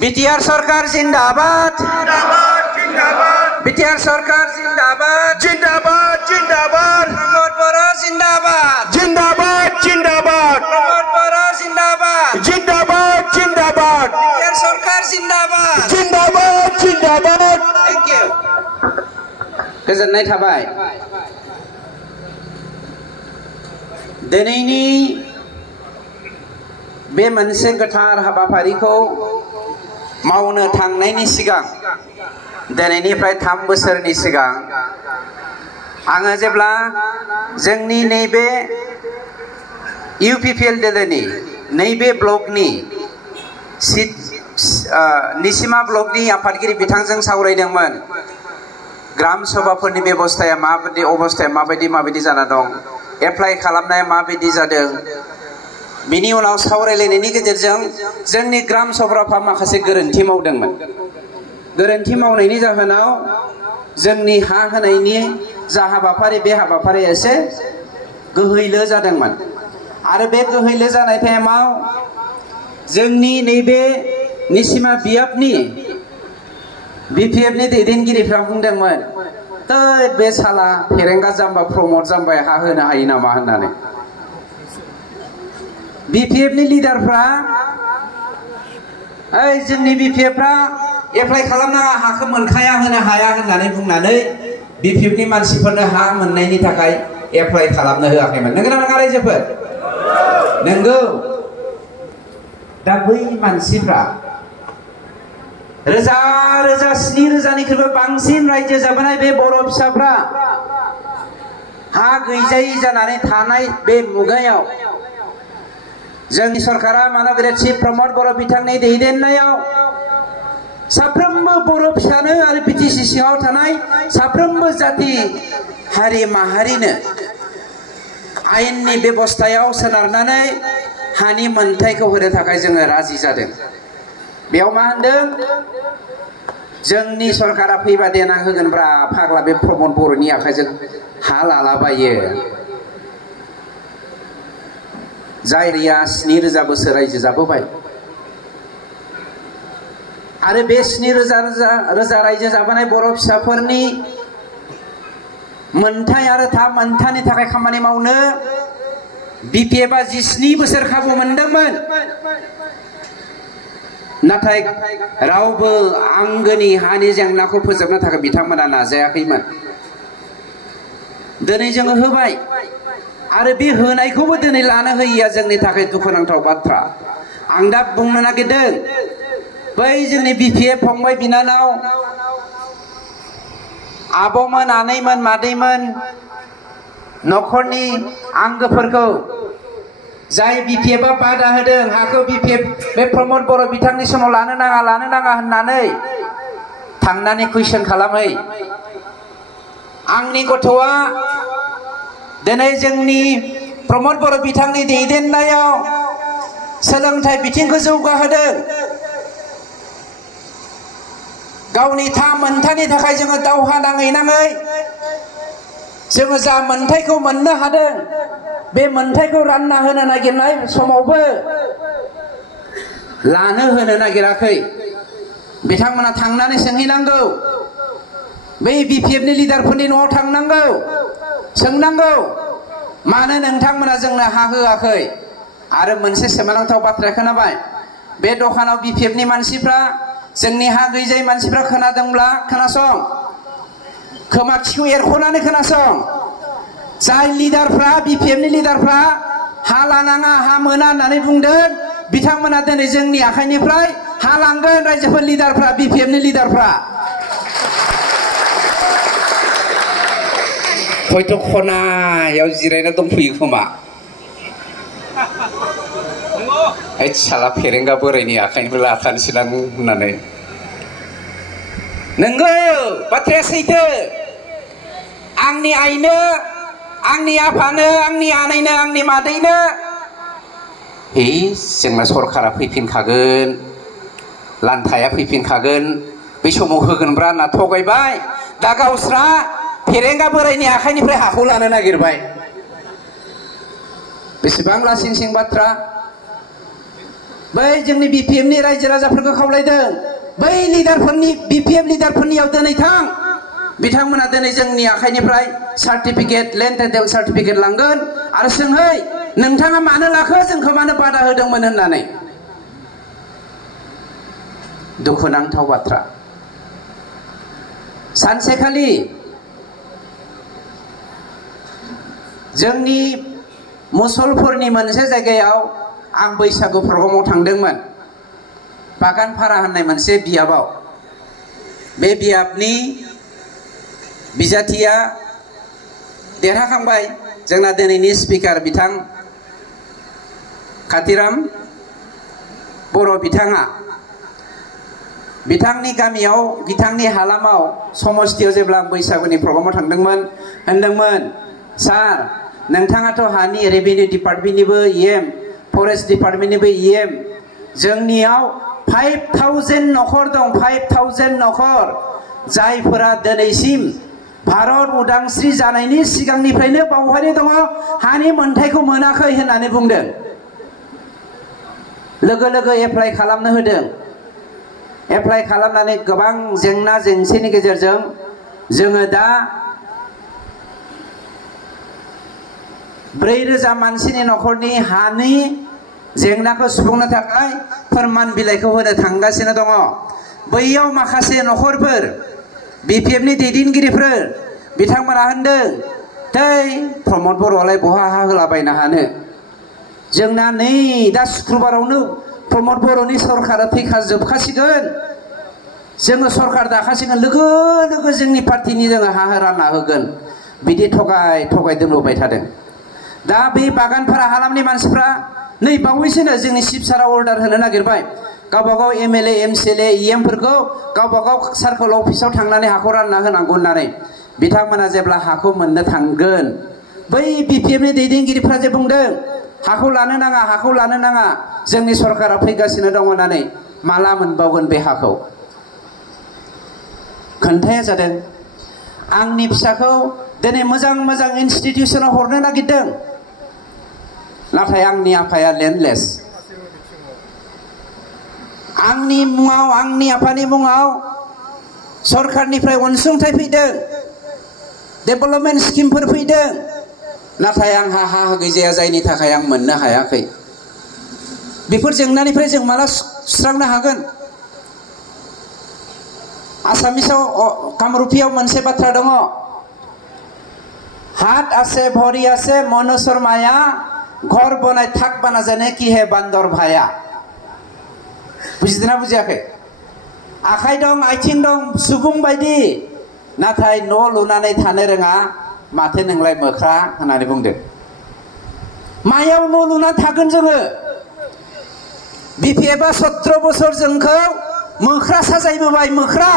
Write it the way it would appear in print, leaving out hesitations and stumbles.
BTR सरकार जिंदाबाद BTR सरकार जिंदाबाद जिंदाबाद जिंदाबाद प्रमोद बर' जिंदाबाद जिंदाबाद जिंदाबाद प्रमोद बर' जिंदाबाद जिंदाबाद जिंदाबाद बीटीआर सरकार जिंदाबाद जिंदाबाद जिंदाबाद थैंक यू गोजोननाय थाबाय दिनैनि बे मोनसे गोथार हाबाफारिखौ मावनो थांनायनि सिगां दिनैनिफ्राय 3 बोसोरनि सिगां आङो जेब्ला जोंनि नैबे इउपिपिएल दोलोनि नैबे ब्लकनि निसिमा ब्लकनि आफादगिरि बिथांजों सावरायदोंमोन ग्राम सभाफोरनि बेबस्थाया माबायदि अबस्थाया माबायदि जाना दं एप्लाइ खालामनाया माबायदि जादों बिनि उनाव सावरायलायनायनि गेजेरजों जोंनि ग्राम सभाफ्रा माखासे गोरोन्थि मावदोंमोन गोरोन्थि मावनायनि जाहोनाव जोंनि हा होनायनि जा हाबाफारि बे हाबाफारिया एसे गोहैलो जादोंमोन आरो बे गोहैलो जानाय टाइमाव जोंनि नैबे निसिमा बियाबनि बिपिएफनि दैदेनगिरिफ्रा बुंदोंमोन बे साला फेरेंगा जाम्बा प्रमद जाम्बाया हा होनो हायो नामा होननानै बीपीएफनि लिडारफ्रा जोंनि बीपीएफफ्रा एप्लाइ खालामनाङा हाखौ मोनखाया होनो हाया होननानै बुंनानै बीपीएफनि मानसिफोरनो हा मोननायनि थाखाय एप्लाइ खालामनो होआखैमोन नंगौना नङा रायजोफोर नंगौ दा बै मानसिफ्रा रोजा रोजा 7,000निख्रुइबो बांसिन रायजो जाबोनाय बे बर' फिसाफ्रा हा गैजायै जानानै थानाय बे मुगायाव जोंनि सरकारा मानगेरेट चिफ प्रमोद बर' बिथांनि दैदेननायाव साफ्रोमबो बर' फिसानो आरो बिटिसि सिङाव थानाय साफ्रोमबो जाति हारि माहारिनो आयेननि बेबस्थायाव सोनारनानै हानि मोनथायखौ होनो थाखाय जोङो राजि जादों बेयाव मा होनदों जोंनि सरकारा फैबा देनां होगोनब्रा फाग्ला बे प्रमोद बर'नि आखाइजों हा लालाबायो जायरिया 7,000 बोसोर रायजो जाबोबाय आरो बे 7,000 रायजो जाबोनाय बर' फिसाफोरनि मोनथाय आरो मोनथायनि थाखाय खामानि मावनो बीपीएफआ 17 बोसोर खाबु मोनदोंमोन नाथाय रावबो आंगोनि हानि जेंनाखौ फोजोबनो थाखाय बिथांमोना नाजायाखैमोन दिनै जोङो होबाय आरो बे होनायखौबो दिनै लानो होयिया जोंनि थाखाय दुखुनांथाव बाथ्रा आं दा बुंनो नागिरदों बै जोंनि बीपीएफ फंबाय बिनानाव आब'मोन आनैमोन मादैमोन न'खरनि आंगोफोरखौ जाय बीपीएफआ बादा होदों हाखौ बीपीएफ बे प्रमोद बर' बिथांनि समाव लानो नाङा होननानै थांनानै कुइसन खालामै आंनि गथ'आ दिनै जोंनि प्रमोद बर' बिथांनि दैदेननायाव सोलोंथाइ बिथिंखौ जौगाहोदों गावनि मोनथायनि थाखाय जोङो दावहा नाङै जोङो जा मोनथायखौ मोननो हादों बे मोनथायखौ रानना होनो नागिरनाय समावबो लानो होनो नागिराखै बिथांमोना थांनानै सोंहैनांगौ बै बीपीएफनि लिडारफोरनि न'आव थांनांगौ सोंनांगौ मानो नोंथांमोना जोंनो हा होआखै आरो मोनसे सोमोनांथाव बाथ्रा खोनाबाय बे दखानाव बीपीएफनि मानसिफ्रा जोंनि हा गैजायै मानसिफ्रा खोनादोंब्ला खोनासं खोमा खिखौ एरख'नानै खोनासं जाय लिडारफ्रा बीपीएफनि लिडारफ्रा हा लानाङा हा मोना होननानै बुंदों बिथांमोना दिनै जोंनि आखाइनिफ्राय हा लांगोन रायजोफोर लिडारफ्रा बीपीएफनि लिडारफ्रा हयथ' खनायाव जिरायना दंफैयो खोमा साला फेरेंगा बोरायनि आखाइनिफ्राय लाथानोसैलां होननानै नंगौ बाथ्राया सैथो आंनि आइनो आंनि आफानो आंनि आनैनो आंनि मादैनो जोंना सरकारा फैफिनखागोन लान्थाया फैफिनखागोन बै समाव होगोनब्रा होनना थगायबाय दा गावस्रा फेरेंगा बोरायनि आखाइनिफ्राय हाखौ लानो नागिरबाय बेसेबां लासिं सिं बाथ्रा बै जोंनि बिपिएफनि रायजो राजाफोरखौ खावलायदों बै लिडारफोरनि बिपिएफ लिडारफोरनियाव दिनै थां बिथांमोना दिनै जोंनि आखाइनिफ्राय सार्टिफिकेट लेन्ड टाइटेल सार्टिफिकेट लांगोन आरो सोंहै नोंथाङा मानो लाखो जोंखौ मानो बादा होदोंमोन होननानै दुखुनांथाव बाथ्रा सानसेखालि जोंनि मुसलपुरनि मोनसे जायगायाव आं बैसागु प्रग्रामाव थांदोंमोन बागानपारा होननाय मोनसे बियाबाव बे बियाबनि बिजाथिया देरहाखांबाय जोंना दिनैनि स्पिकार बिथां कातिराम बर' बिथाङा बिथांनि गामियाव बिथांनि हालामाव समस्थियाव जेब्ला आं बैसागुनि प्रग्रामाव थांदोंमोन होनदोंमोन सार नोंथाङाथ' हानि रेभिनिउ डिपार्टमेन्टनिबो इएम फरेस्ट डिपार्टमेन्टनिबो इएम जोंनियाव 5000 नखर दं 5000 नखर जायफोरा दिनैसिम भारत उदांस्रि जानायनि सिगांनिफ्रायनो बावहाय दङ हानि मोनथायखौ मोनाखै होननानै बुंदों लोगो लोगो एप्लाइ खालामनो होदों एप्लाइ खालामनानै गोबां जेंना जेंसिनि गेजेरजों जोङो दा 4000 मानसिनि नखरनि हानि जेंनाखौ सुफुंनो थाखाय फोरमान बिलाइखौ होनो थांगासिनो दङ बैयाव माखासे नखरफोर बिपिएफनि दैदेनगिरिफोर बिथांमोना होनदों दै प्रमद बर'आलाय बहा हा होलाबायनो हानो जोंना नै दा शुक्रबारावनो प्रमद बर'नि सरकारा फैखाजोबखासिगोन जोङो सरकार दाखासिगोन लोगो लोगो जोंनि पार्टिनि जोङो हा रानना होगोन बिदि थगाय दोनबोबाय थादों दा बे बागानपारा हालामनि मानसिफ्रा नै बावैसोनो जोंनि चिफ सारा अर्डार होनो नागिरबाय गावबागाव एमएलए एमसिएलए इएमफोरखौ गावबागाव सार्कल अफिसाव थांनानै हाखौ रानना होनांगौ होननानै बिथांमोना जेब्ला हाखौ मोननो थांगोन बै बिपिएफनि दैदेनगिरिफ्रा जे बुंदों हाखौ लानो नाङा जोंनि सरकारा फैगासिनो दङ होननानै माला मोनबावगोन बे हाखौ खोन्थाया जादों आंनि फिसाखौ दिनै मोजां इनस्टिटिउसनाव हरनो नागिरदों नाथाय आंनि आफाया लेन्डलेस आंनि मुङाव आंनि आफानि मुङाव सरकारनिफ्राय अनसुंथाइ फैदों डेभेलपमेन्ट स्किमफोर फैदों नाथाय आंहा हा गैजाया जायनि थाखाय आं मोननो हायाखै बेफोर जेंनानिफ्राय जों माला सुस्रांनो हागोन आसामिसाव कामरुपियाव मोनसे बाथ्रा दङ हात आसे भरि आसे मनुष्यर माया घर बनाय थाक बाना जाने की है बान्दर भाया बुजिदोंना बुजियाखै आखाइ दं आथिं दं सुबुं बायदि नाथाय न' लुनानै थानो रोङा माथो नोंलाय मोख्रा होननानै बुंदों मायाव न' लुनानै थागोन जोङो बिपिएफआ 17 बोसोर जोंखौ मोख्रा साजायबोबाय मोख्रा